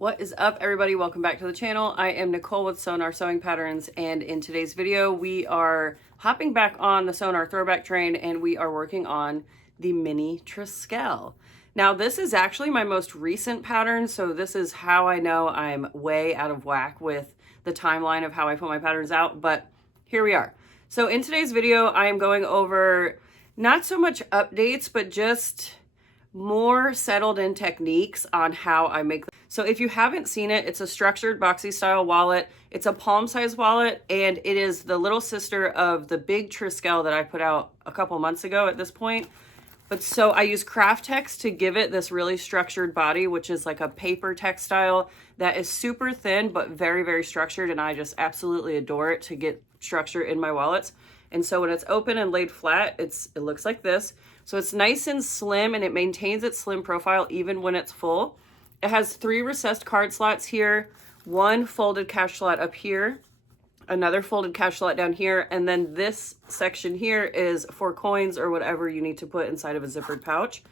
What is up, everybody? Welcome back to the channel. I am Nicole with SewGnar Sewing Patterns, and in today's video we are hopping back on the SewGnar throwback train and we are working on the Mini Triskele. Now this is actually my most recent pattern, so this is how I know I'm way out of whack with the timeline of how I put my patterns out, but here we are. So in today's video I am going over not so much updates, but just more settled in techniques on how I make them. So if you haven't seen it, it's a structured boxy style wallet. It's a palm size wallet, and it is the little sister of the big Triskele that I put out a couple months ago at this point. But so I use craft text to give it this really structured body, which is like a paper textile that is super thin, but very, very structured. And I just absolutely adore it to get structure in my wallets. And so when it's open and laid flat, it looks like this. So it's nice and slim, and it maintains its slim profile even when it's full. It has 3 recessed card slots here, 1 folded cash slot up here, another folded cash slot down here, and then this section here is for coins or whatever you need to put inside of a zippered pouch.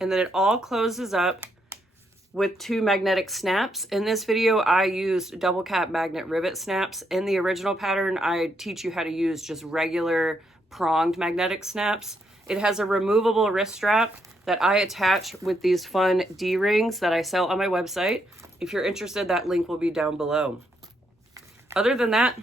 And then it all closes up with 2 magnetic snaps. In this video, I used double cap magnet rivet snaps. In the original pattern, I teach you how to use just regular pronged magnetic snaps. It has a removable wrist strap that I attach with these fun D-rings that I sell on my website. If you're interested, that link will be down below. Other than that,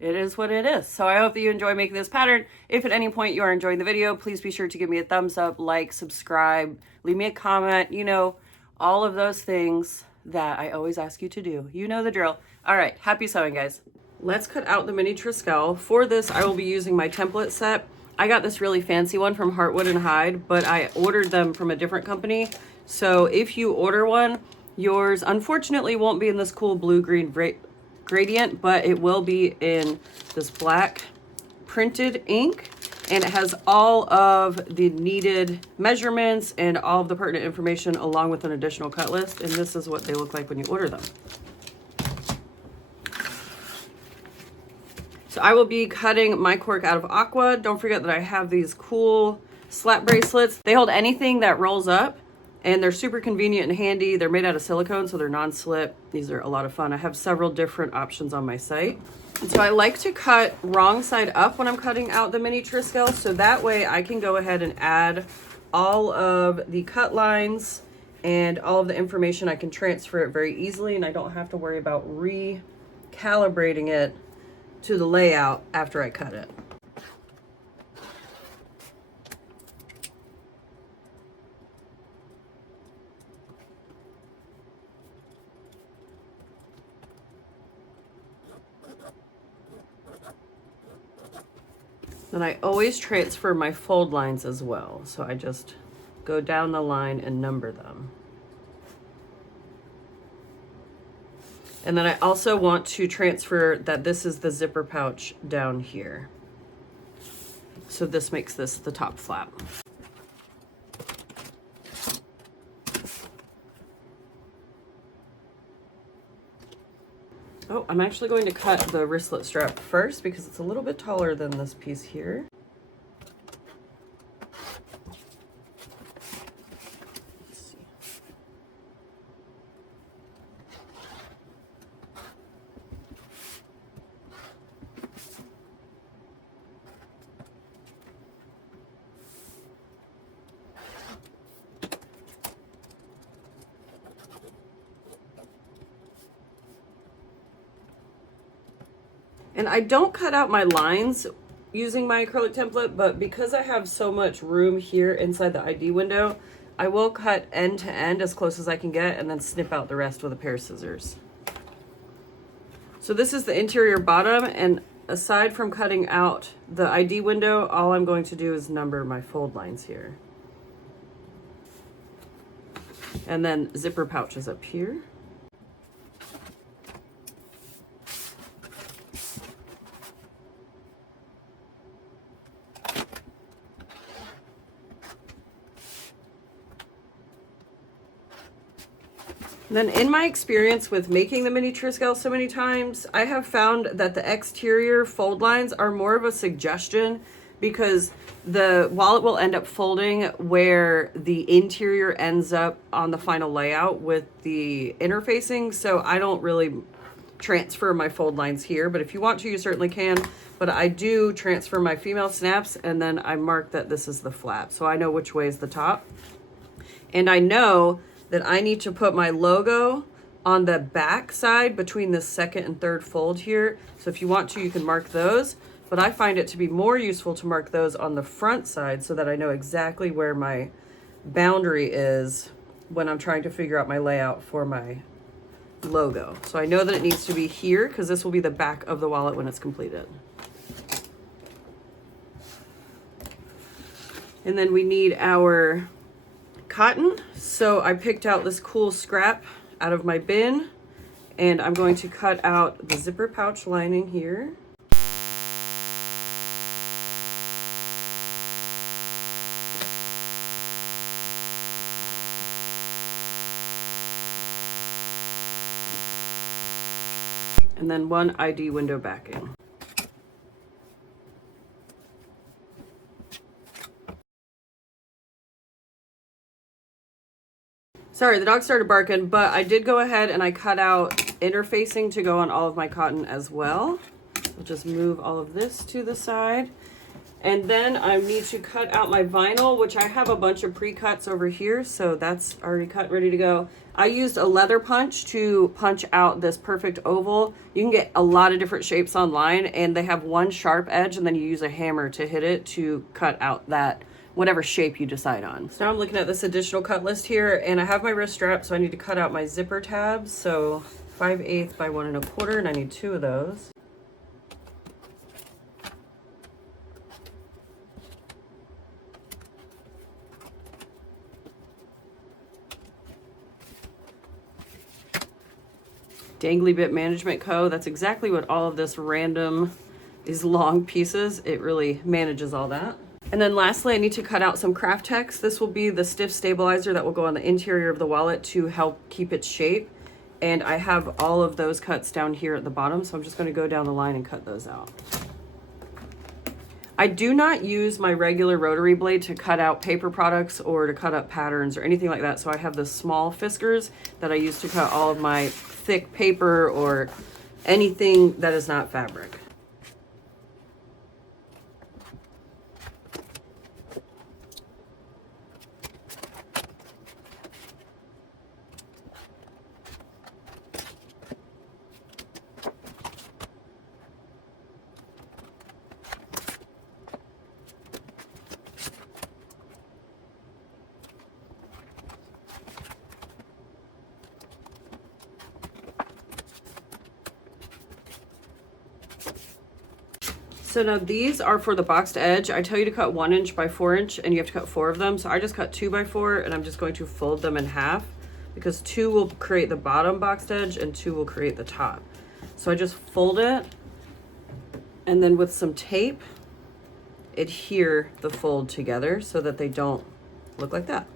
it is what it is. So I hope that you enjoy making this pattern. If at any point you are enjoying the video, please be sure to give me a thumbs up, like, subscribe, leave me a comment, you know, all of those things that I always ask you to do. You know the drill. All right, happy sewing, guys. Let's cut out the Mini Triskele. For this, I will be using my template set. I got this really fancy one from Heartwood and Hyde, but I ordered them from a different company. So if you order one, yours unfortunately won't be in this cool blue-green gradient, but it will be in this black printed ink, and it has all of the needed measurements and all of the pertinent information along with an additional cut list, and this is what they look like when you order them. So I will be cutting my cork out of aqua. Don't forget that I have these cool slap bracelets. They hold anything that rolls up, and they're super convenient and handy. They're made out of silicone, so they're non-slip. These are a lot of fun. I have several different options on my site. And so I like to cut wrong side up when I'm cutting out the Mini Triskele, so that way I can go ahead and add all of the cut lines and all of the information. I can transfer it very easily, and I don't have to worry about recalibrating it to the layout after I cut it. Then I always transfer my fold lines as well. So I just go down the line and number them. And then I also want to transfer that this is the zipper pouch down here. So this makes this the top flap. Oh, I'm actually going to cut the wristlet strap first because it's a little bit taller than this piece here. And I don't cut out my lines using my acrylic template, but because I have so much room here inside the ID window, I will cut end to end as close as I can get and then snip out the rest with a pair of scissors. So this is the interior bottom, and aside from cutting out the ID window, all I'm going to do is number my fold lines here. And then zipper pouches up here. Then in my experience with making the Mini Triskele so many times, I have found that the exterior fold lines are more of a suggestion because the wallet will end up folding where the interior ends up on the final layout with the interfacing. So I don't really transfer my fold lines here, but if you want to, you certainly can. But I do transfer my female snaps, and then I mark that this is the flap. So I know which way is the top. And I know that I need to put my logo on the back side between the second and third fold here. So if you want to, you can mark those. But I find it to be more useful to mark those on the front side so that I know exactly where my boundary is when I'm trying to figure out my layout for my logo. So I know that it needs to be here because this will be the back of the wallet when it's completed. And then we need our cotton. So I picked out this cool scrap out of my bin, and I'm going to cut out the zipper pouch lining here. And then one ID window backing. Sorry, the dog started barking, but I did go ahead and I cut out interfacing to go on all of my cotton as well. I'll just move all of this to the side. And then I need to cut out my vinyl, which I have a bunch of pre-cuts over here, so that's already cut, ready to go. I used a leather punch to punch out this perfect oval. You can get a lot of different shapes online, and they have one sharp edge, and then you use a hammer to hit it to cut out that whatever shape you decide on. So now I'm looking at this additional cut list here, and I have my wrist strap, so I need to cut out my zipper tabs. So 5/8 by 1 1/4, and I need 2 of those. Dangly Bit Management Co. That's exactly what all of this random, these long pieces, it really manages all that. And then lastly, I need to cut out some craft text. This will be the stiff stabilizer that will go on the interior of the wallet to help keep its shape. And I have all of those cuts down here at the bottom, so I'm just going to go down the line and cut those out. I do not use my regular rotary blade to cut out paper products or to cut up patterns or anything like that. So I have the small fiskars that I use to cut all of my thick paper or anything that is not fabric. So now these are for the boxed edge. I tell you to cut 1 inch by 4 inch, and you have to cut 4 of them. So I just cut 2 by 4, and I'm just going to fold them in half because 2 will create the bottom boxed edge and 2 will create the top. So I just fold it, and then with some tape, adhere the fold together so that they don't look like that.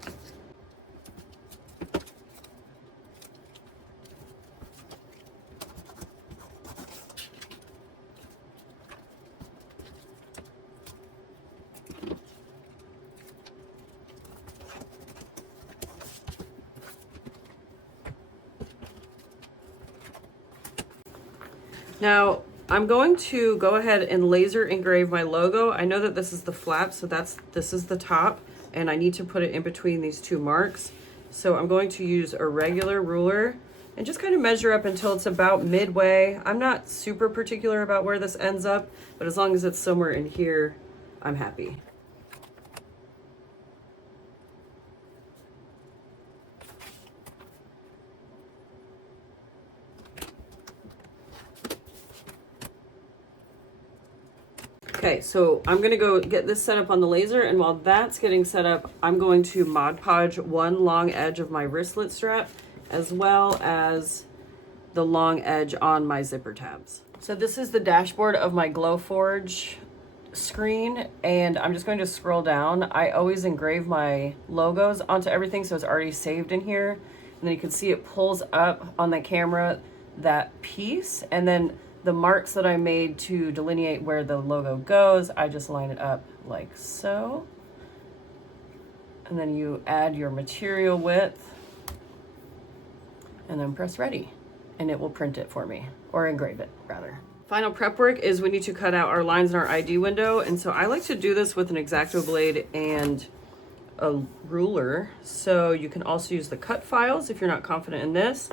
Now, I'm going to go ahead and laser engrave my logo. I know that this is the flap, so this is the top, and I need to put it in between these 2 marks. So I'm going to use a regular ruler and just kind of measure up until it's about midway. I'm not super particular about where this ends up, but as long as it's somewhere in here, I'm happy. Okay, so I'm gonna go get this set up on the laser, and while that's getting set up, I'm going to Mod Podge 1 long edge of my wristlet strap, as well as the long edge on my zipper tabs. So this is the dashboard of my Glowforge screen, and I'm just going to scroll down. I always engrave my logos onto everything, so it's already saved in here. And then you can see it pulls up on the camera that piece, and then the marks that I made to delineate where the logo goes, I just line it up like so. And then you add your material width and then press ready, and it will print it for me, or engrave it rather. Final prep work is we need to cut out our lines in our ID window, and so I like to do this with an X-Acto blade and a ruler. So you can also use the cut files if you're not confident in this,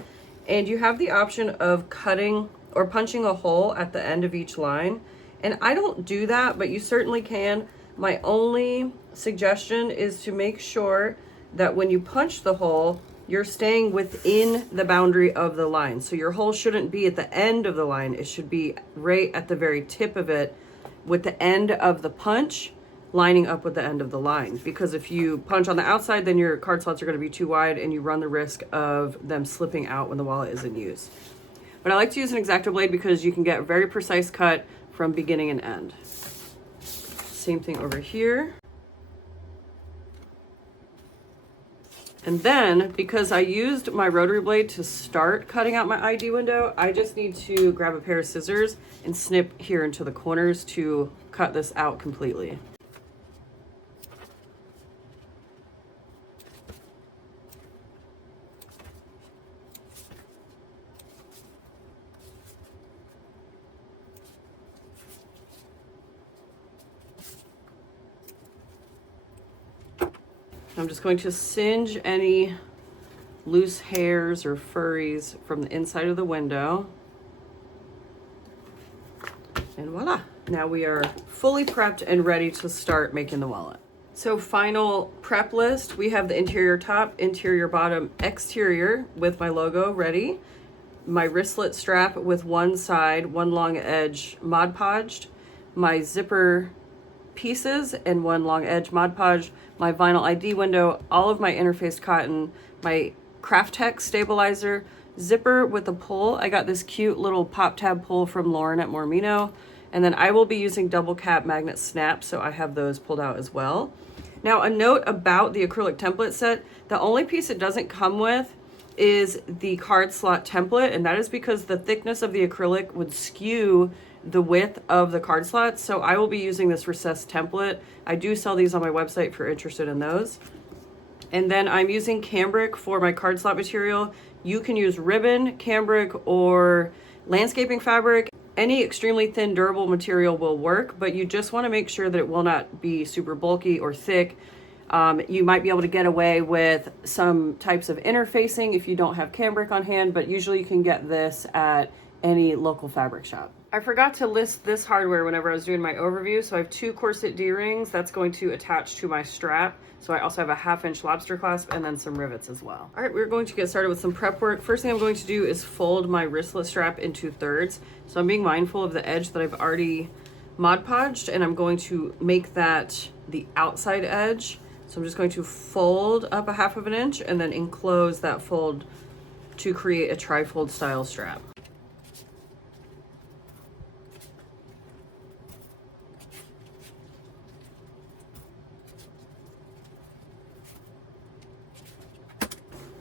and you have the option of cutting or punching a hole at the end of each line. And I don't do that, but you certainly can. My only suggestion is to make sure that when you punch the hole, you're staying within the boundary of the line. So your hole shouldn't be at the end of the line. It should be right at the very tip of it, with the end of the punch lining up with the end of the line. Because if you punch on the outside, then your card slots are going to be too wide and you run the risk of them slipping out when the wallet is in use. But I like to use an X-Acto blade because you can get a very precise cut from beginning and end. Same thing over here. And then, because I used my rotary blade to start cutting out my ID window, I just need to grab a pair of scissors and snip here into the corners to cut this out completely. I'm just going to singe any loose hairs or furries from the inside of the window. And voila, now we are fully prepped and ready to start making the wallet. So final prep list, we have the interior top, interior bottom, exterior with my logo ready. My wristlet strap with one side, one long edge Mod Podged, my zipper pieces and one long edge Mod Podge, my vinyl ID window, all of my interfaced cotton, my Craft Tech stabilizer, zipper with a pull. I got this cute little pop tab pull from Lauren at Mormino, and then I will be using double cap magnet snaps, so I have those pulled out as well. Now, a note about the acrylic template set, the only piece it doesn't come with is the card slot template, and that is because the thickness of the acrylic would skew the width of the card slots. So I will be using this recessed template. I do sell these on my website if you're interested in those. And then I'm using cambric for my card slot material. You can use ribbon, cambric, or landscaping fabric. Any extremely thin, durable material will work, but you just want to make sure that it will not be super bulky or thick. You might be able to get away with some types of interfacing if you don't have cambric on hand, but usually you can get this at any local fabric shop. I forgot to list this hardware whenever I was doing my overview. So I have 2 corset D-rings that's going to attach to my strap. So I also have a 1/2-inch lobster clasp and then some rivets as well. All right, we're going to get started with some prep work. First thing I'm going to do is fold my wristlet strap into thirds. So I'm being mindful of the edge that I've already Mod Podged, and I'm going to make that the outside edge. So I'm just going to fold up a 1/2 inch and then enclose that fold to create a tri-fold style strap.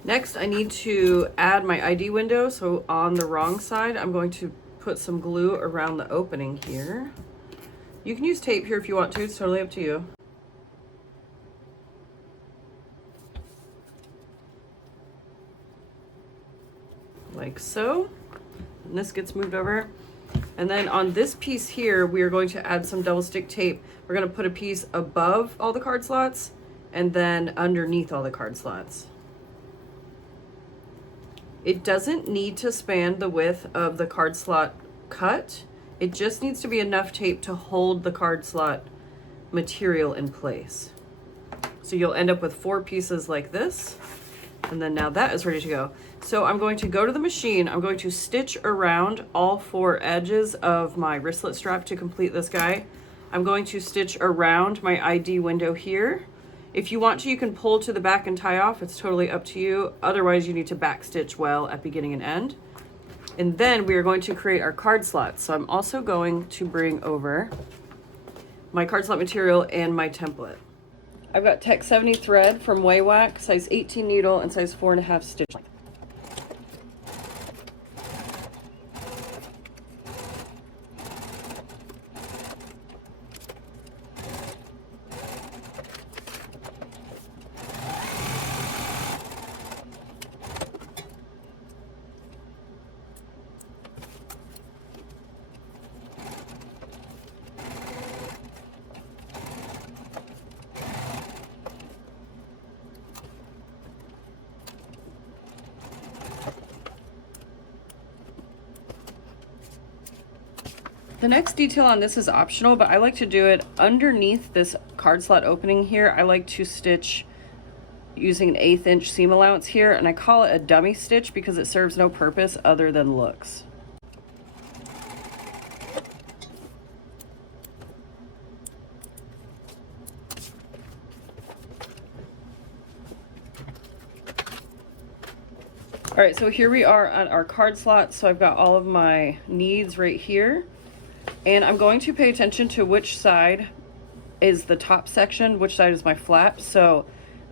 Next, I need to add my ID window. So on the wrong side, I'm going to put some glue around the opening here. You can use tape here if you want to, it's totally up to you. Like so. And this gets moved over. And then on this piece here, we are going to add some double stick tape. We're going to put a piece above all the card slots and then underneath all the card slots. It doesn't need to span the width of the card slot cut. It just needs to be enough tape to hold the card slot material in place. So you'll end up with 4 pieces like this. And then now that is ready to go. So I'm going to go to the machine. I'm going to stitch around all 4 edges of my wristlet strap to complete this guy. I'm going to stitch around my ID window here. If you want to, you can pull to the back and tie off. It's totally up to you. Otherwise, you need to back stitch well at beginning and end. And then we are going to create our card slots. So I'm also going to bring over my card slot material and my template. I've got Tech 70 thread from Wawak, size 18 needle and size 4.5 stitch length. The next detail on this is optional, but I like to do it underneath this card slot opening here. I like to stitch using an 1/8 inch seam allowance here, and I call it a dummy stitch because it serves no purpose other than looks. All right, so here we are on our card slot. So I've got all of my needs right here, and I'm going to pay attention to which side is the top section, which side is my flap. So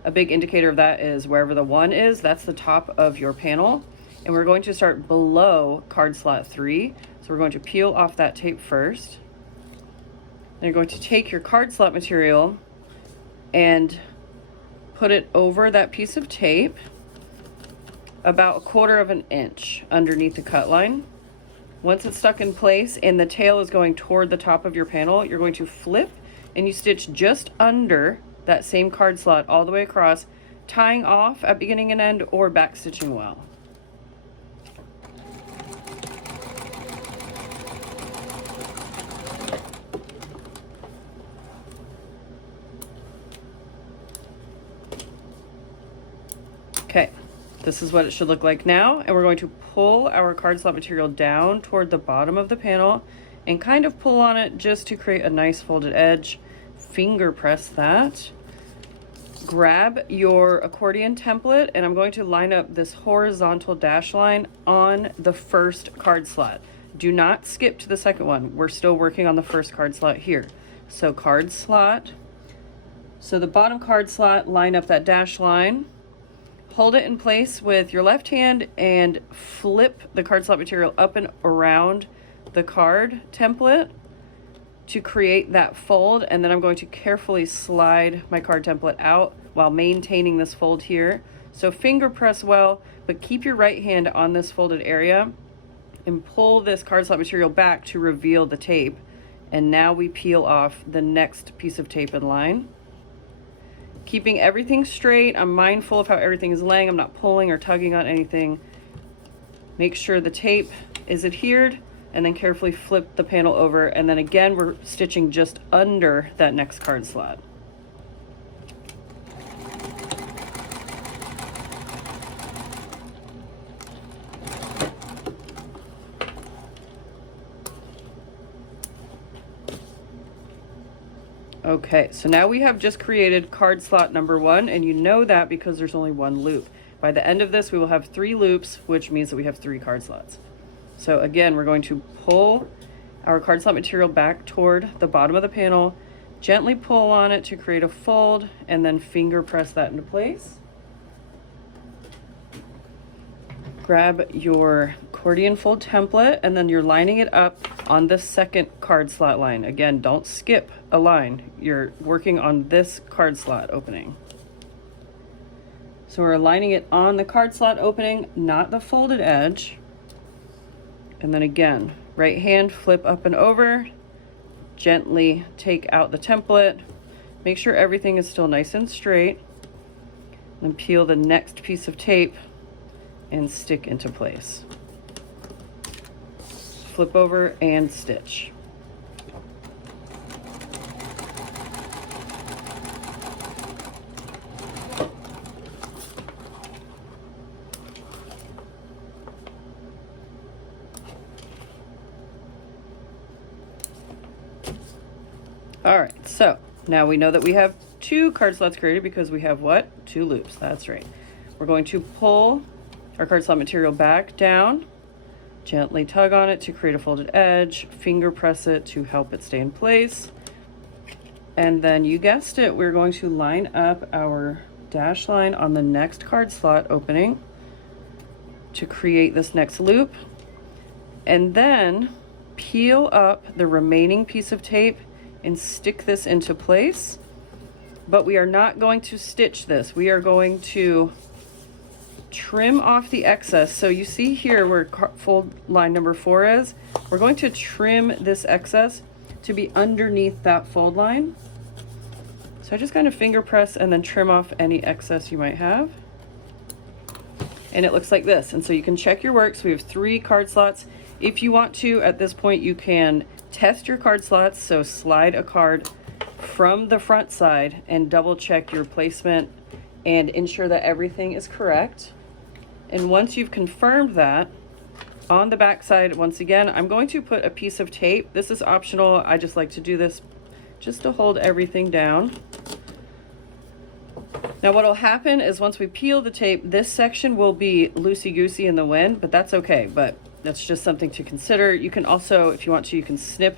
a big indicator of that is wherever the 1 is, that's the top of your panel. And we're going to start below card slot 3. So we're going to peel off that tape first. Then you're going to take your card slot material and put it over that piece of tape about 1/4 of an inch underneath the cut line. Once it's stuck in place and the tail is going toward the top of your panel, you're going to flip and you stitch just under that same card slot all the way across, tying off at beginning and end or back stitching well. Okay. This is what it should look like now, and we're going to pull our card slot material down toward the bottom of the panel and kind of pull on it just to create a nice folded edge. Finger press that. Grab your accordion template, and I'm going to line up this horizontal dash line on the first card slot. Do not skip to the second one. We're still working on the first card slot here. So card slot. So the bottom card slot, line up that dash line. Hold it in place with your left hand and flip the card slot material up and around the card template to create that fold. And then I'm going to carefully slide my card template out while maintaining this fold here. So finger press well, but keep your right hand on this folded area and pull this card slot material back to reveal the tape. And now we peel off the next piece of tape in line. Keeping everything straight, I'm mindful of how everything is laying. I'm not pulling or tugging on anything. Make sure the tape is adhered, and then carefully flip the panel over. And then again, we're stitching just under that next card slot. Okay, so now we have just created card slot number 1, and you know that because there's only 1 loop. By the end of this, we will have 3 loops, which means that we have 3 card slots. So again, we're going to pull our card slot material back toward the bottom of the panel, gently pull on it to create a fold, and then finger press that into place. Grab your accordion fold template, and then you're lining it up on the second card slot line. Again, don't skip a line. You're working on this card slot opening. So we're aligning it on the card slot opening, not the folded edge. And then again, right hand flip up and over, gently take out the template, make sure everything is still nice and straight, then peel the next piece of tape and stick into place. Flip over and stitch. All right, so now we know that we have 2 card slots created because we have what? 2 loops, that's right. We're going to pull our card slot material back down, gently tug on it to create a folded edge, finger press it to help it stay in place. And then you guessed it, we're going to line up our dash line on the next card slot opening to create this next loop. And then peel up the remaining piece of tape and stick this into place. But we are not going to stitch this. We are going to trim off the excess. So you see here where fold line number 4 is, we're going to trim this excess to be underneath that fold line. So I just kind of finger press and then trim off any excess you might have. And it looks like this. And so you can check your work. So we have 3 card slots. If you want to, at this point, you can Test your card slots, so slide a card from the front side and double check your placement and ensure that everything is correct. And once you've confirmed that, on the back side, once again, I'm going to put a piece of tape. This is optional. I just like to do this just to hold everything down. Now what will happen is once we peel the tape, this section will be loosey-goosey in the wind, but that's okay. But that's just something to consider. You can also, if you want to, you can snip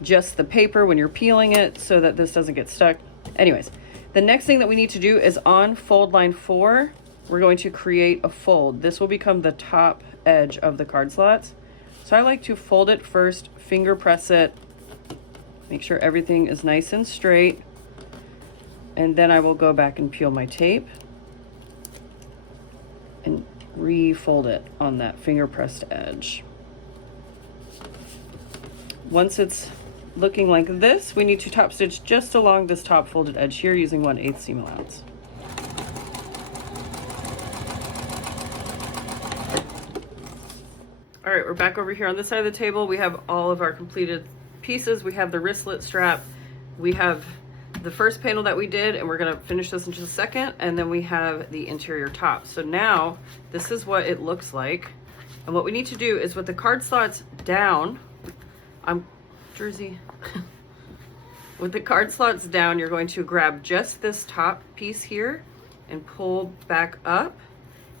just the paper when you're peeling it so that this doesn't get stuck. Anyways, the next thing that we need to do is on fold line 4, we're going to create a fold. This will become the top edge of the card slots. So I like to fold it first, finger press it, make sure everything is nice and straight, and then I will go back and peel my tape and refold it on that finger pressed edge. Once it's looking like this, we need to top stitch just along this top folded edge here using 1/8 seam allowance. All right, we're back over here on this side of the table. We have all of our completed pieces. We have the wristlet strap. We have the first panel that we did, and we're gonna finish this in just a second, and then we have the interior top. So now this is what it looks like. And what we need to do is with the card slots down, with the card slots down, you're going to grab just this top piece here and pull back up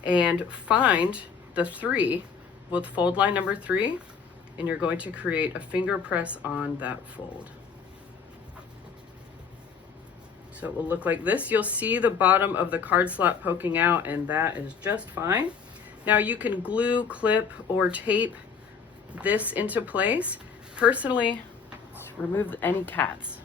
and find the 3 with fold line number 3, and you're going to create a finger press on that fold. So it will look like this. You'll see the bottom of the card slot poking out, and that is just fine. Now you can glue, clip, or tape this into place. Personally, remove any cats.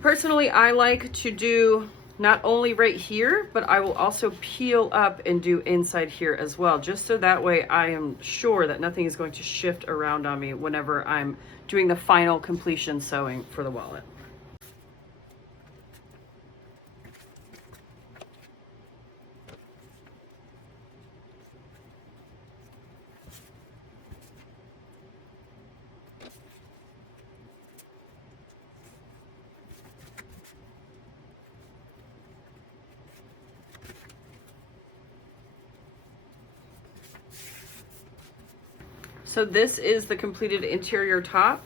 Personally, I like to do not only right here, but I will also peel up and do inside here as well, just so that way I am sure that nothing is going to shift around on me whenever I'm doing the final completion sewing for the wallet. So this is the completed interior top,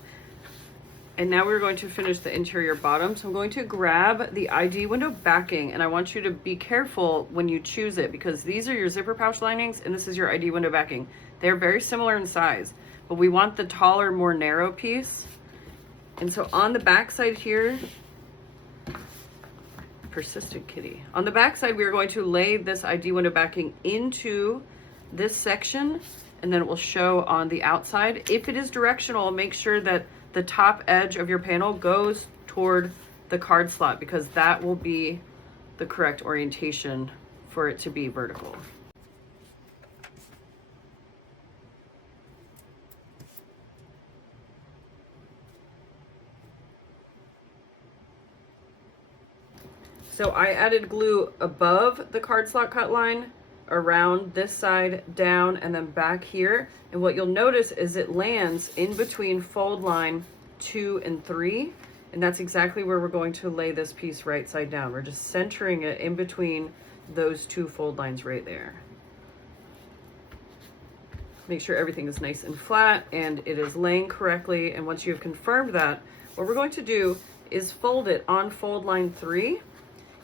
and now we're going to finish the interior bottom. So I'm going to grab the ID window backing, and I want you to be careful when you choose it, because these are your zipper pouch linings and this is your ID window backing. They're very similar in size, but we want the taller, more narrow piece. And so on the back side here, persistent kitty. On the back side, we are going to lay this ID window backing into this section, and then it will show on the outside. If it is directional, make sure that the top edge of your panel goes toward the card slot, because that will be the correct orientation for it to be vertical. So I added glue above the card slot cut line, around this side, down, and then back here. And what you'll notice is it lands in between fold line 2 and 3, and that's exactly where we're going to lay this piece right side down. We're just centering it in between those 2 fold lines right there. Make sure everything is nice and flat and it is laying correctly. And once you've confirmed that, what we're going to do is fold it on fold line 3.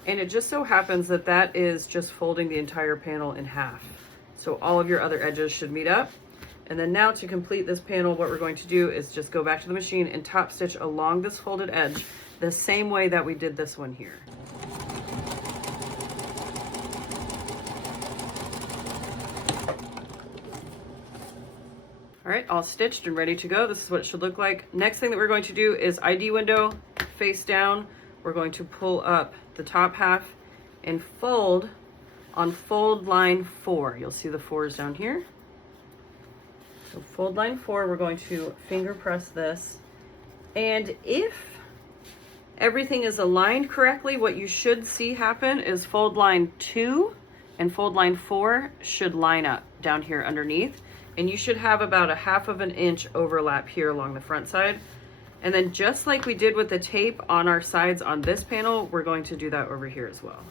And it just so happens that that is just folding the entire panel in half. So all of your other edges should meet up. And then now to complete this panel, what we're going to do is just go back to the machine and top stitch along this folded edge the same way that we did this one here. All right, all stitched and ready to go. This is what it should look like. Next thing that we're going to do is ID window face down. We're going to pull up the top half and fold on fold line 4. You'll see the 4s down here. So fold line 4, we're going to finger press this. And if everything is aligned correctly, what you should see happen is fold line 2 and fold line 4 should line up down here underneath. And you should have about a 1/2 inch overlap here along the front side. And then just like we did with the tape on our sides on this panel, we're going to do that over here as well.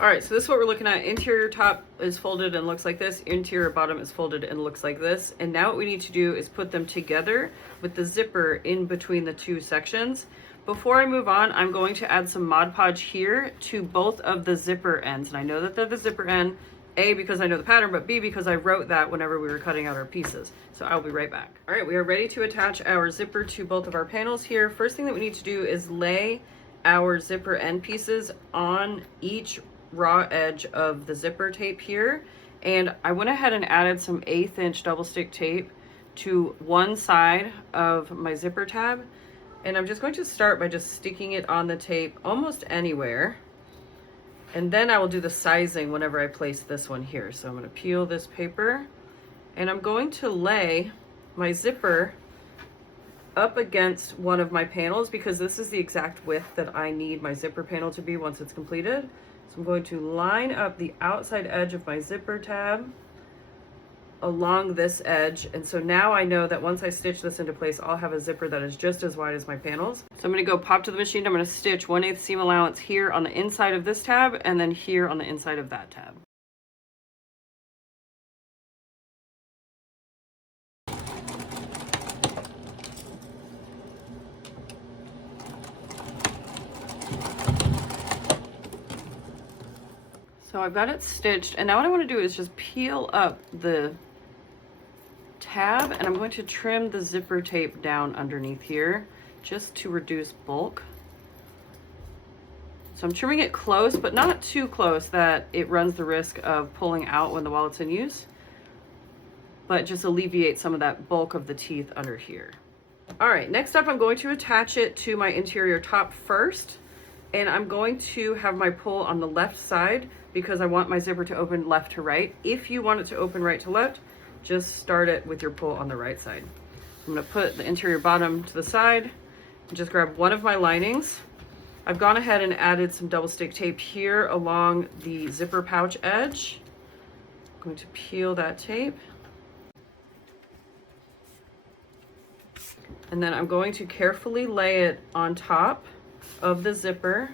All right, so this is what we're looking at. Interior top is folded and looks like this. Interior bottom is folded and looks like this. And now what we need to do is put them together with the zipper in between the two sections. Before I move on, I'm going to add some Mod Podge here to both of the zipper ends. And I know that they're the zipper end, A, because I know the pattern, but B, because I wrote that whenever we were cutting out our pieces. So I'll be right back. All right, we are ready to attach our zipper to both of our panels here. First thing that we need to do is lay our zipper end pieces on each raw edge of the zipper tape here, and I went ahead and added some 1/8 inch double stick tape to one side of my zipper tab, and I'm just going to start by just sticking it on the tape almost anywhere, and then I will do the sizing whenever I place this one here. So I'm going to peel this paper and I'm going to lay my zipper up against one of my panels because this is the exact width that I need my zipper panel to be once it's completed. So I'm going to line up the outside edge of my zipper tab along this edge. And so now I know that once I stitch this into place, I'll have a zipper that is just as wide as my panels. So I'm going to go pop to the machine. I'm going to stitch 1/8 seam allowance here on the inside of this tab and then here on the inside of that tab. So I've got it stitched, and now what I want to do is just peel up the tab, and I'm going to trim the zipper tape down underneath here just to reduce bulk. So I'm trimming it close, but not too close that it runs the risk of pulling out when the wallet's in use, but just alleviate some of that bulk of the teeth under here. All right, next up I'm going to attach it to my interior top first, and I'm going to have my pull on the left side because I want my zipper to open left to right. If you want it to open right to left, just start it with your pull on the right side. I'm gonna put the interior bottom to the side and just grab one of my linings. I've gone ahead and added some double stick tape here along the zipper pouch edge. I'm going to peel that tape. And then I'm going to carefully lay it on top of the zipper,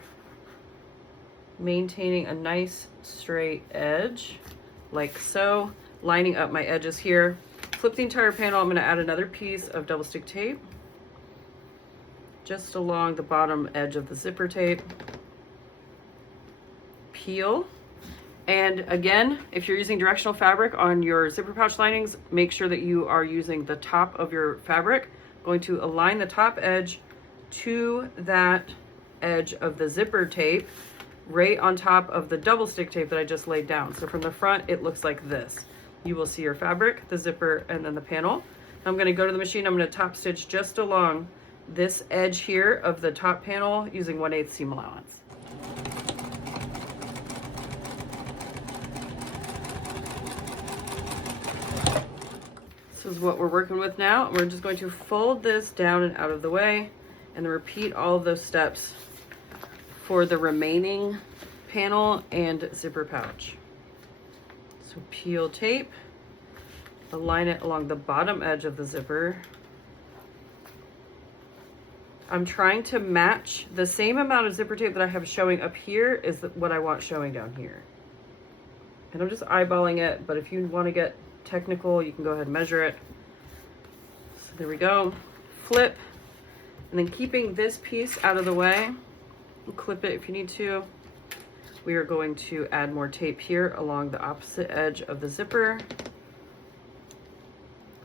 maintaining a nice straight edge like so, lining up my edges here. Flip the entire panel. I'm going to add another piece of double stick tape just along the bottom edge of the zipper tape. Peel. And again, if you're using directional fabric on your zipper pouch linings, make sure that you are using the top of your fabric. I'm going to align the top edge to that edge of the zipper tape right on top of the double stick tape that I just laid down. So from the front, it looks like this. You will see your fabric, the zipper, and then the panel. I'm going to go to the machine. I'm going to top stitch just along this edge here of the top panel using 1/8 seam allowance. This is what we're working with now. We're just going to fold this down and out of the way and then repeat all of those steps for the remaining panel and zipper pouch. So peel tape, align it along the bottom edge of the zipper. I'm trying to match the same amount of zipper tape that I have showing up here is what I want showing down here. And I'm just eyeballing it, but if you want to get technical, you can go ahead and measure it. So there we go. Flip, and then keeping this piece out of the way, clip it if you need to. We are going to add more tape here along the opposite edge of the zipper.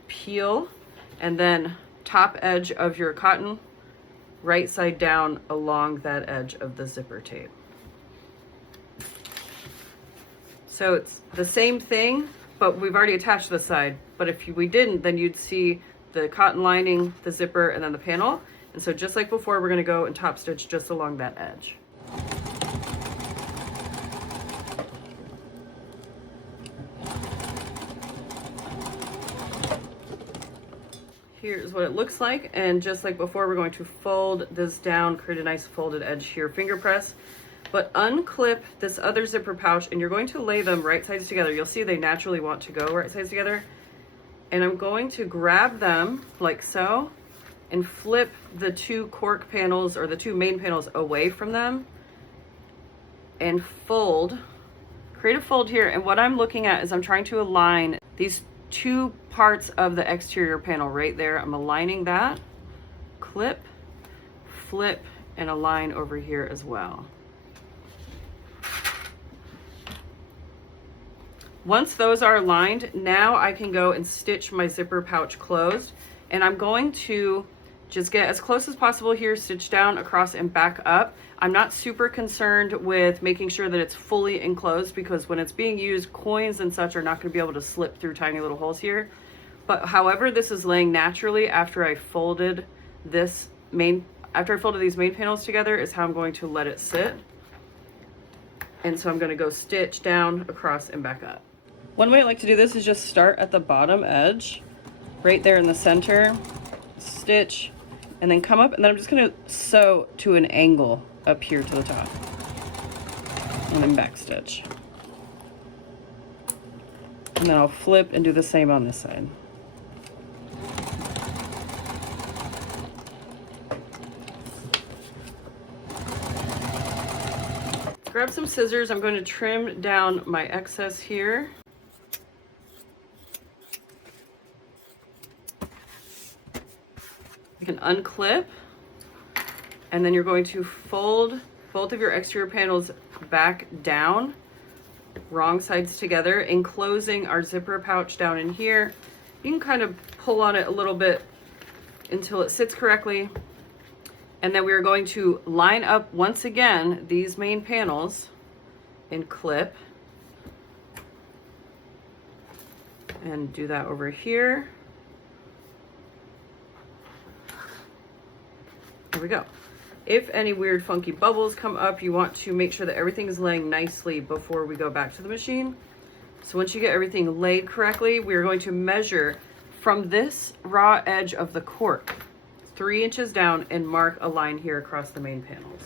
Peel, and then top edge of your cotton, right side down along that edge of the zipper tape. So it's the same thing, but we've already attached the side. But if we didn't, then you'd see the cotton lining, the zipper, and then the panel. And so just like before, we're gonna go and top stitch just along that edge. Here's what it looks like, and just like before, we're going to fold this down, create a nice folded edge here, finger press, but unclip this other zipper pouch, and you're going to lay them right sides together. You'll see they naturally want to go right sides together, and I'm going to grab them like so and flip the two cork panels, or the two main panels, away from them and fold, create a fold here. And what I'm looking at is I'm trying to align these two parts of the exterior panel right there. I'm aligning that, clip, flip, and align over here as well. Once those are aligned, now I can go and stitch my zipper pouch closed, and I'm going to just get as close as possible here, stitch down, across, and back up. I'm not super concerned with making sure that it's fully enclosed, because when it's being used, coins and such are not going to be able to slip through tiny little holes here. But however this is laying naturally after I folded these main panels together is how I'm going to let it sit. And so I'm going to go stitch down, across, and back up. One way I like to do this is just start at the bottom edge, right there in the center, stitch, and then come up, and then I'm just going to sew to an angle up here to the top, and then back stitch. And then I'll flip and do the same on this side. Grab some scissors. I'm going to trim down my excess here. You can unclip, and then you're going to fold both of your exterior panels back down, wrong sides together, enclosing our zipper pouch down in here. You can kind of pull on it a little bit until it sits correctly. And then we are going to line up once again these main panels and clip, and do that over here. There we go. If any weird funky bubbles come up, you want to make sure that everything is laying nicely before we go back to the machine. So once you get everything laid correctly, we are going to measure from this raw edge of the cork 3 inches down and mark a line here across the main panels.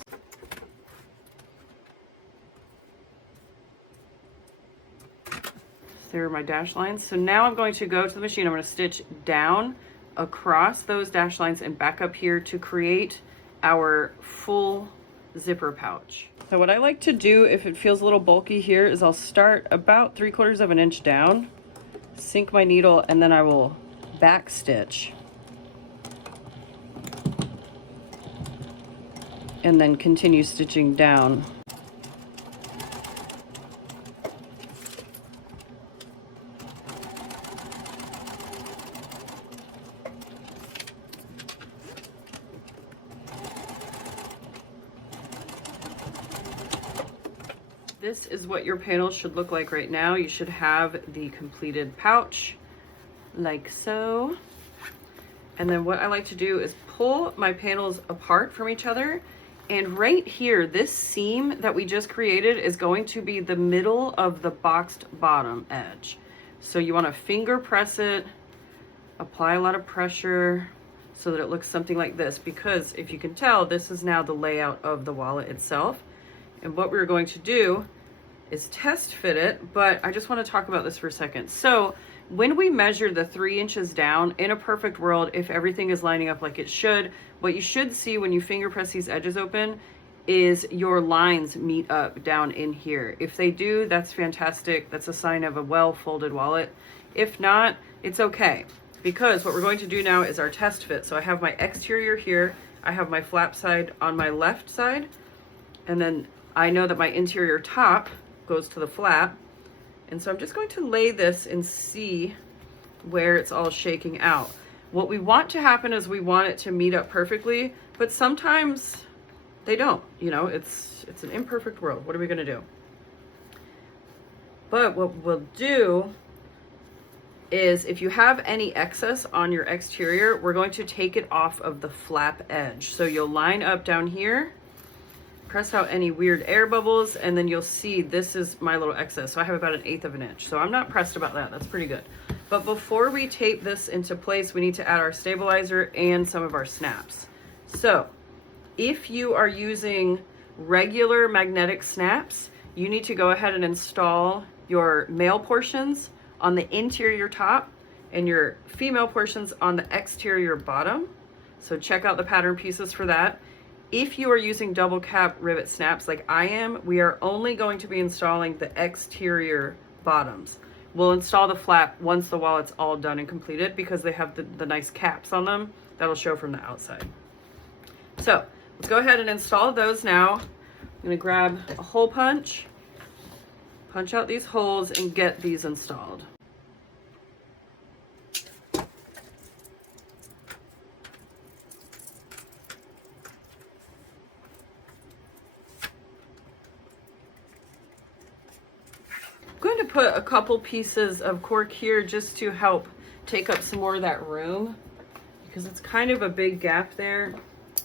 There are my dash lines. So now I'm going to go to the machine. I'm going to stitch down across those dash lines and back up here to create our full zipper pouch. So what I like to do if it feels a little bulky here is I'll start about 3/4 of an inch down, sink my needle, and then I will back stitch, and then continue stitching down. This is what your panel should look like right now. You should have the completed pouch like so. And then what I like to do is pull my panels apart from each other. And right here, this seam that we just created is going to be the middle of the boxed bottom edge. So you want to finger press it, apply a lot of pressure so that it looks something like this, because if you can tell, this is now the layout of the wallet itself. And what we're going to do is test fit it, but I just want to talk about this for a second. So when we measure the 3 inches down, in a perfect world, if everything is lining up like it should, what you should see when you finger press these edges open is your lines meet up down in here. If they do, that's fantastic. That's a sign of a well-folded wallet. If not, it's okay, because what we're going to do now is our test fit. So I have my exterior here, I have my flap side on my left side, and then I know that my interior top goes to the flap. And so I'm just going to lay this and see where it's all shaking out. What we want to happen is we want it to meet up perfectly, but sometimes they don't, you know, it's an imperfect world. What are we gonna do? But what we'll do is if you have any excess on your exterior, we're going to take it off of the flap edge. So you'll line up down here, press out any weird air bubbles, and then you'll see this is my little excess. So I have about 1/8 of an inch. So I'm not pressed about that. That's pretty good. But before we tape this into place, we need to add our stabilizer and some of our snaps. So if you are using regular magnetic snaps, you need to go ahead and install your male portions on the interior top and your female portions on the exterior bottom. So check out the pattern pieces for that. If you are using double cap rivet snaps like I am, we are only going to be installing the exterior bottoms. We'll install the flap once the wallet's all done and completed because they have the nice caps on them that'll show from the outside. So let's go ahead and install those now. I'm gonna grab a hole punch, punch out these holes and get these installed. I'm going to put a couple pieces of cork here just to help take up some more of that room because it's kind of a big gap there. So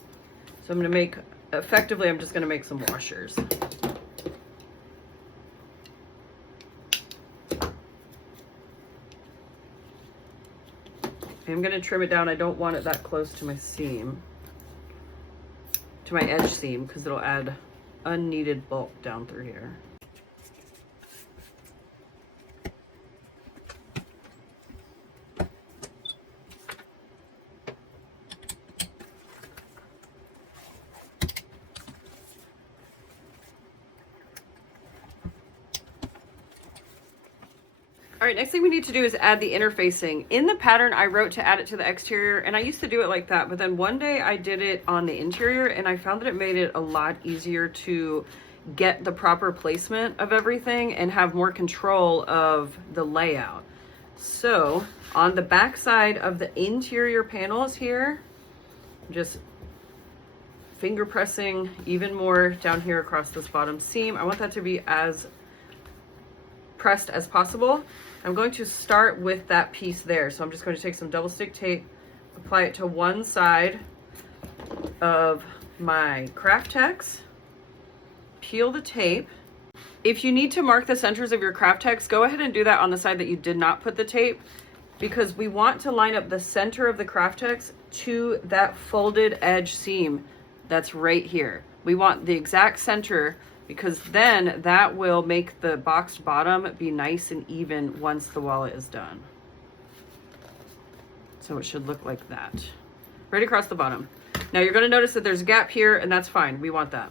I'm going to make, effectively, I'm just going to make some washers. I'm going to trim it down. I don't want it that close to my seam, to my edge seam, because it'll add unneeded bulk down through here. All right, next thing we need to do is add the interfacing. In the pattern, I wrote to add it to the exterior, and I used to do it like that, but then one day I did it on the interior, and I found that it made it a lot easier to get the proper placement of everything and have more control of the layout. So on the back side of the interior panels here, just finger pressing even more down here across this bottom seam. I want that to be as pressed as possible. I'm going to start with that piece there. So I'm just going to take some double stick tape, apply it to one side of my craft text, peel the tape. If you need to mark the centers of your craft text, go ahead and do that on the side that you did not put the tape, because we want to line up the center of the craft text to that folded edge seam that's right here. We want the exact center, because then that will make the boxed bottom be nice and even once the wallet is done. So it should look like that, right across the bottom. Now you're going to notice that there's a gap here, and that's fine. We want that.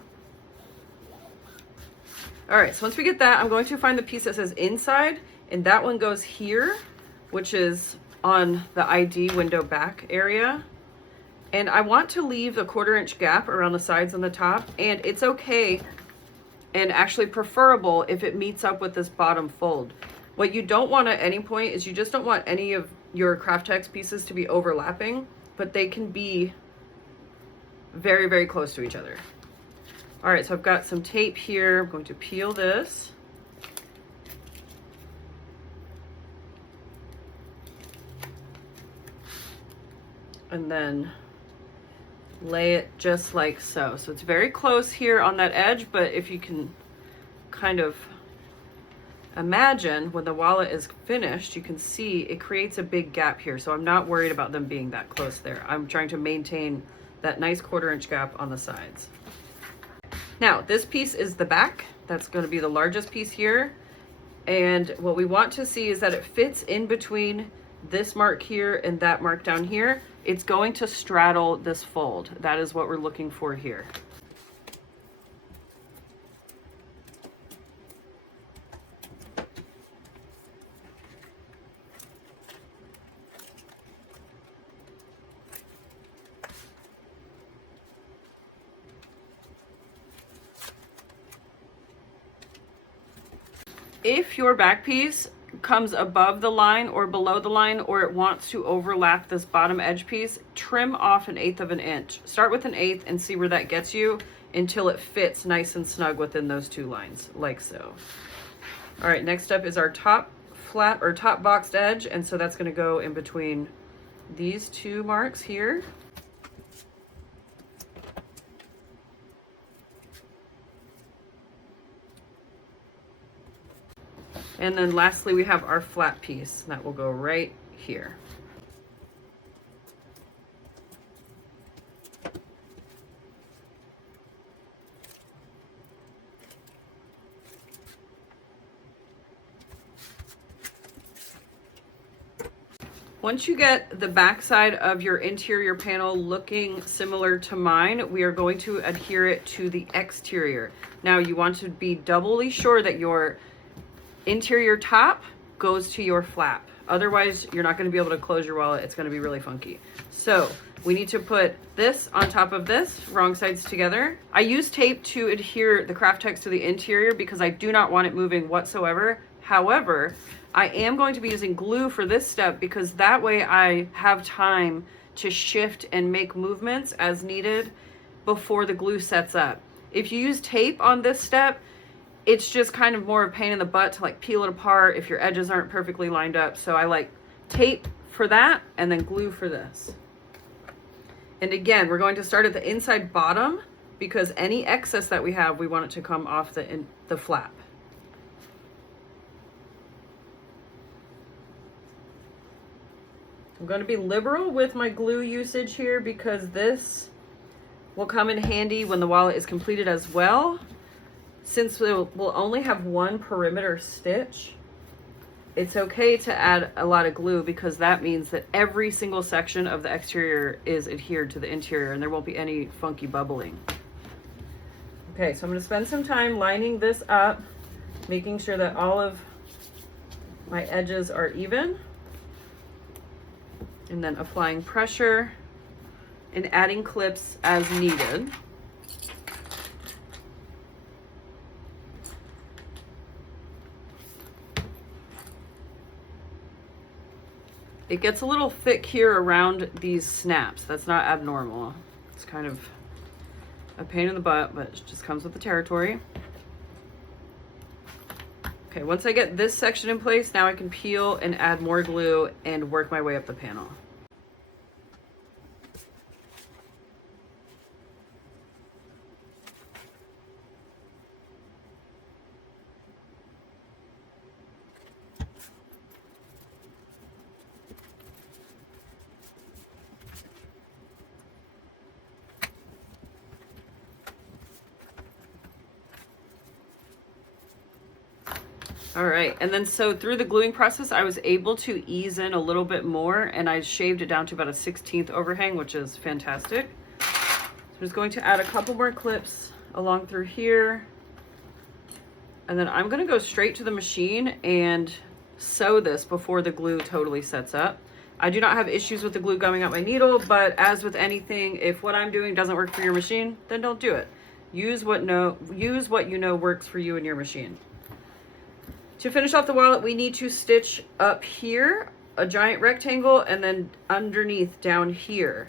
All right, so once we get that, I'm going to find the piece that says inside, and that one goes here, which is on the ID window back area. And I want to leave a 1/4 inch gap around the sides and the top, and it's okay and actually preferable if it meets up with this bottom fold. What you don't want at any point is you just don't want any of your craft text pieces to be overlapping, but they can be very, very close to each other. All right, so I've got some tape here. I'm going to peel this. And then lay it just like so. So it's very close here on that edge, but if you can kind of imagine when the wallet is finished, you can see it creates a big gap here. So I'm not worried about them being that close there. I'm trying to maintain that nice 1/4 inch gap on the sides. Now this piece is the back. That's going to be the largest piece here. And what we want to see is that it fits in between this mark here and that mark down here. It's going to straddle this fold. That is what we're looking for here. If your back piece comes above the line or below the line, or it wants to overlap this bottom edge piece, trim off 1/8 of an inch. Start with 1/8 and see where that gets you until it fits nice and snug within those two lines, like so. All right, next up is our top flat or top boxed edge, and so that's going to go in between these two marks here. And then lastly, we have our flat piece that will go right here. Once you get the back side of your interior panel looking similar to mine, we are going to adhere it to the exterior. Now you want to be doubly sure that your interior top goes to your flap. Otherwise, you're not going to be able to close your wallet. It's going to be really funky. So we need to put this on top of this, wrong sides together. I use tape to adhere the craft text to the interior because I do not want it moving whatsoever. However, I am going to be using glue for this step because that way I have time to shift and make movements as needed before the glue sets up. If you use tape on this step, it's just kind of more of a pain in the butt to like peel it apart if your edges aren't perfectly lined up. So I like tape for that and then glue for this. And again, we're going to start at the inside bottom because any excess that we have, we want it to come off the flap. I'm going to be liberal with my glue usage here because this will come in handy when the wallet is completed as well. Since we'll only have one perimeter stitch, it's okay to add a lot of glue because that means that every single section of the exterior is adhered to the interior and there won't be any funky bubbling. Okay, so I'm going to spend some time lining this up, making sure that all of my edges are even. And then applying pressure and adding clips as needed. It gets a little thick here around these snaps. That's not abnormal. It's kind of a pain in the butt, but it just comes with the territory. Okay, once I get this section in place, now I can peel and add more glue and work my way up the panel. All right, and then so through the gluing process, I was able to ease in a little bit more and I shaved it down to about a 1/16 overhang, which is fantastic. So I'm just going to add a couple more clips along through here. And then I'm gonna go straight to the machine and sew this before the glue totally sets up. I do not have issues with the glue gumming up my needle, but as with anything, if what I'm doing doesn't work for your machine, then don't do it. Use what you know works for you and your machine. To finish off the wallet, we need to stitch up here, a giant rectangle, and then underneath down here.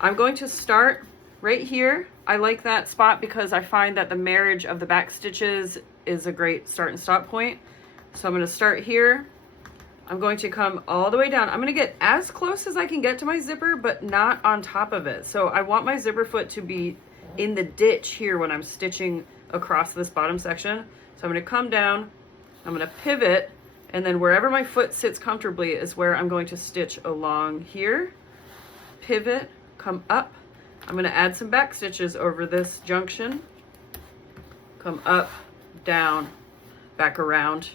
I'm going to start right here. I like that spot because I find that the marriage of the back stitches is a great start and stop point. So I'm going to start here. I'm going to come all the way down. I'm going to get as close as I can get to my zipper, but not on top of it. So I want my zipper foot to be in the ditch here when I'm stitching across this bottom section. So I'm going to come down. I'm going to pivot, and then wherever my foot sits comfortably is where I'm going to stitch along here. Pivot, come up. I'm going to add some back stitches over this junction. Come up, down, back around.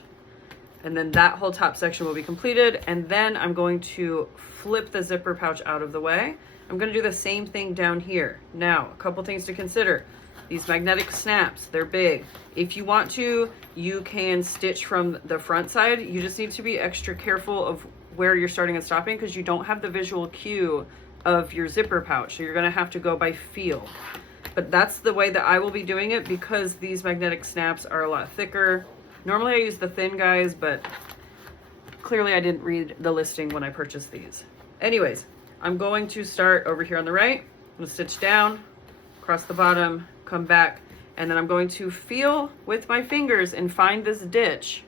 And then that whole top section will be completed. And then I'm going to flip the zipper pouch out of the way. I'm going to do the same thing down here. Now, a couple things to consider. These magnetic snaps, they're big. If you want to, you can stitch from the front side. You just need to be extra careful of where you're starting and stopping because you don't have the visual cue of your zipper pouch. So you're gonna have to go by feel. But that's the way that I will be doing it because these magnetic snaps are a lot thicker. Normally I use the thin guys, but clearly I didn't read the listing when I purchased these. Anyways, I'm going to start over here on the right. I'm gonna stitch down, across the bottom, come back, and then I'm going to feel with my fingers and find this ditch,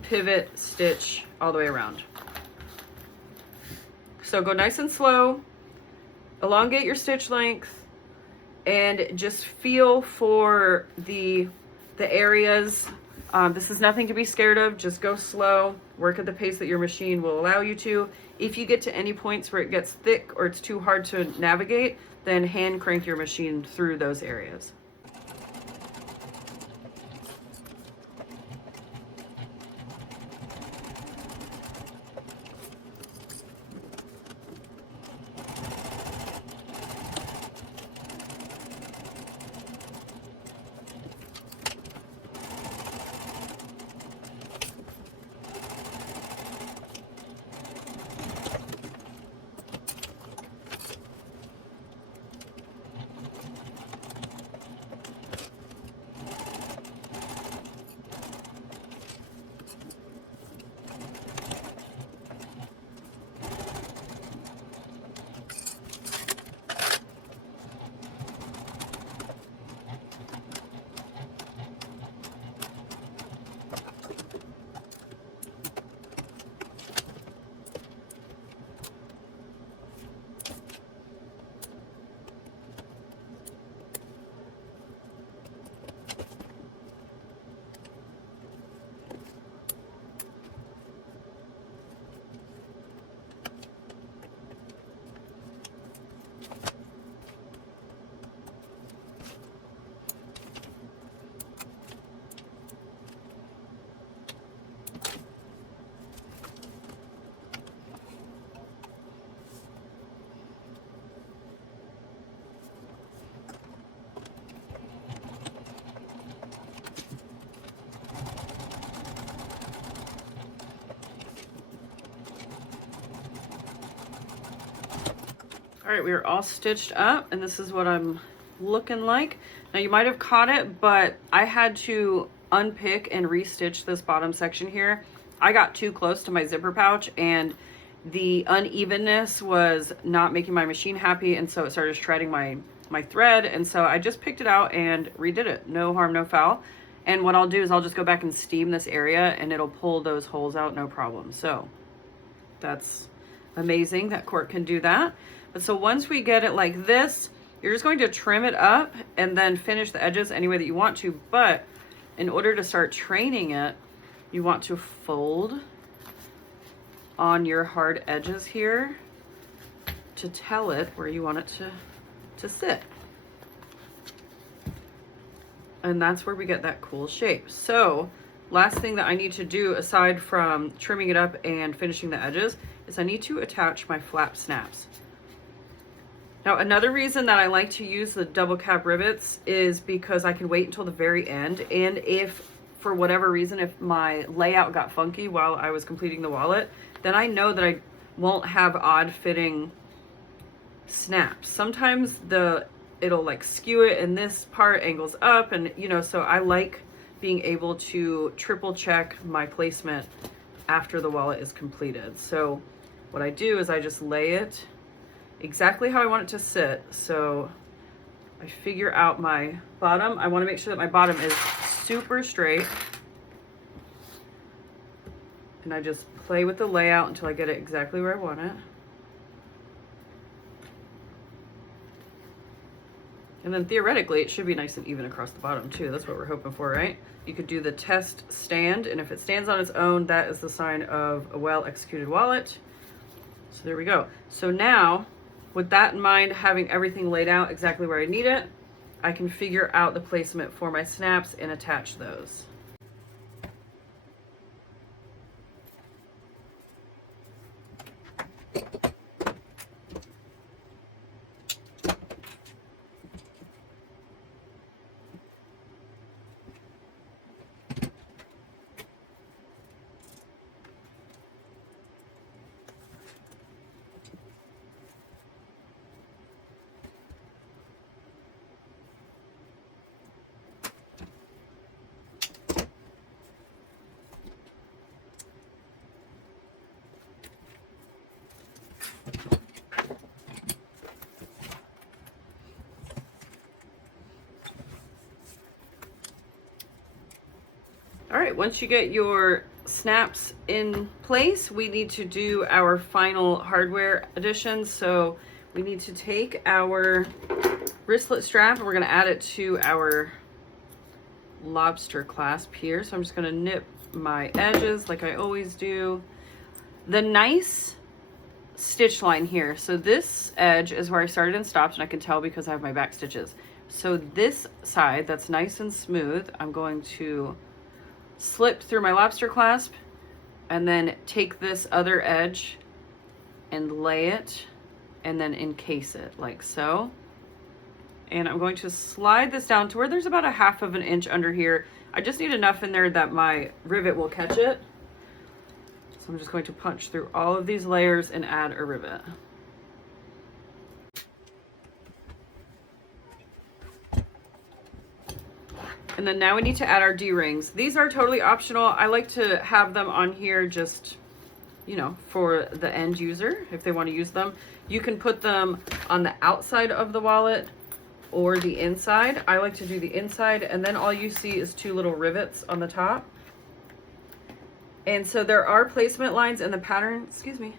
pivot, stitch all the way around. So go nice and slow, elongate your stitch length, and just feel for the areas This is nothing to be scared of. Just go slow, work at the pace that your machine will allow you to. If you get to any points where it gets thick or it's too hard to navigate, then hand crank your machine through those areas. All right, we are all stitched up, and this is what I'm looking like. Now you might have caught it, but I had to unpick and restitch this bottom section here. I got too close to my zipper pouch, and the unevenness was not making my machine happy, and so it started shredding my thread, and so I just picked it out and redid it. No harm, no foul. And what I'll do is I'll just go back and steam this area, and it'll pull those holes out, no problem. So that's amazing that Cork can do that. But so once we get it like this, you're just going to trim it up and then finish the edges any way that you want to. But in order to start training it, you want to fold on your hard edges here to tell it where you want it to sit. And that's where we get that cool shape. So last thing that I need to do aside from trimming it up and finishing the edges is I need to attach my flap snaps. Now, another reason that I like to use the double cap rivets is because I can wait until the very end. And if, for whatever reason, if my layout got funky while I was completing the wallet, then I know that I won't have odd fitting snaps. Sometimes it'll like skew it and this part angles up, and you know, so I like being able to triple check my placement after the wallet is completed. So what I do is I just lay it exactly how I want it to sit. So I figure out my bottom. I want to make sure that my bottom is super straight. And I just play with the layout until I get it exactly where I want it. And then theoretically, it should be nice and even across the bottom too. That's what we're hoping for, right? You could do the test stand, and if it stands on its own, that is the sign of a well-executed wallet. So there we go. So now, with that in mind, having everything laid out exactly where I need it, I can figure out the placement for my snaps and attach those. All right, once you get your snaps in place, we need to do our final hardware additions. So we need to take our wristlet strap and we're gonna add it to our lobster clasp here. So I'm just gonna nip my edges like I always do. The nice stitch line here. So this edge is where I started and stopped, and I can tell because I have my back stitches. So this side that's nice and smooth, I'm going to slip through my lobster clasp and then take this other edge and lay it and then encase it like so. And I'm going to slide this down to where there's about a 1/2 inch under here. I just need enough in there that my rivet will catch it. So I'm just going to punch through all of these layers and add a rivet. And then now we need to add our D-rings. These are totally optional. I like to have them on here just, you know, for the end user if they want to use them. You can put them on the outside of the wallet or the inside. I like to do the inside, and then all you see is 2 little rivets on the top. And so there are placement lines in the pattern, excuse me.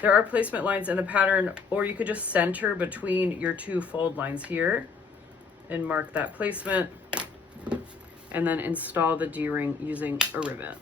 There are placement lines in the pattern, or you could just center between your 2 fold lines here and mark that placement, and then install the D-ring using a rivet.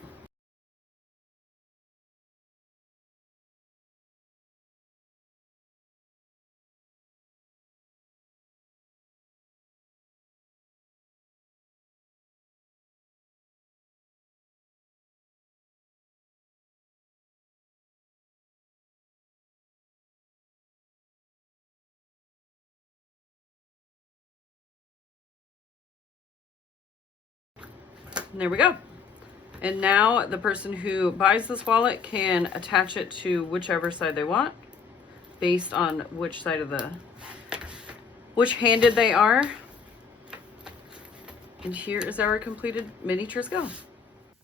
And there we go. And now the person who buys this wallet can attach it to whichever side they want based on which side of which handed they are. And here is our completed mini Triskele.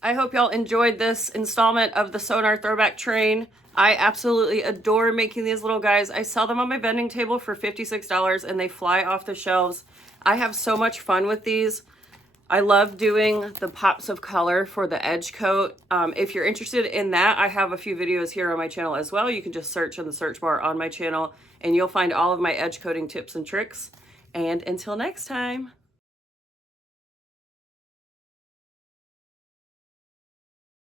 I hope y'all enjoyed this installment of the SewGnar throwback train. I absolutely adore making these little guys. I sell them on my vending table for $56 and they fly off the shelves. I have so much fun with these. I love doing the pops of color for the edge coat. If you're interested in that, I have a few videos here on my channel as well. You can just search in the search bar on my channel and you'll find all of my edge coating tips and tricks. And until next time.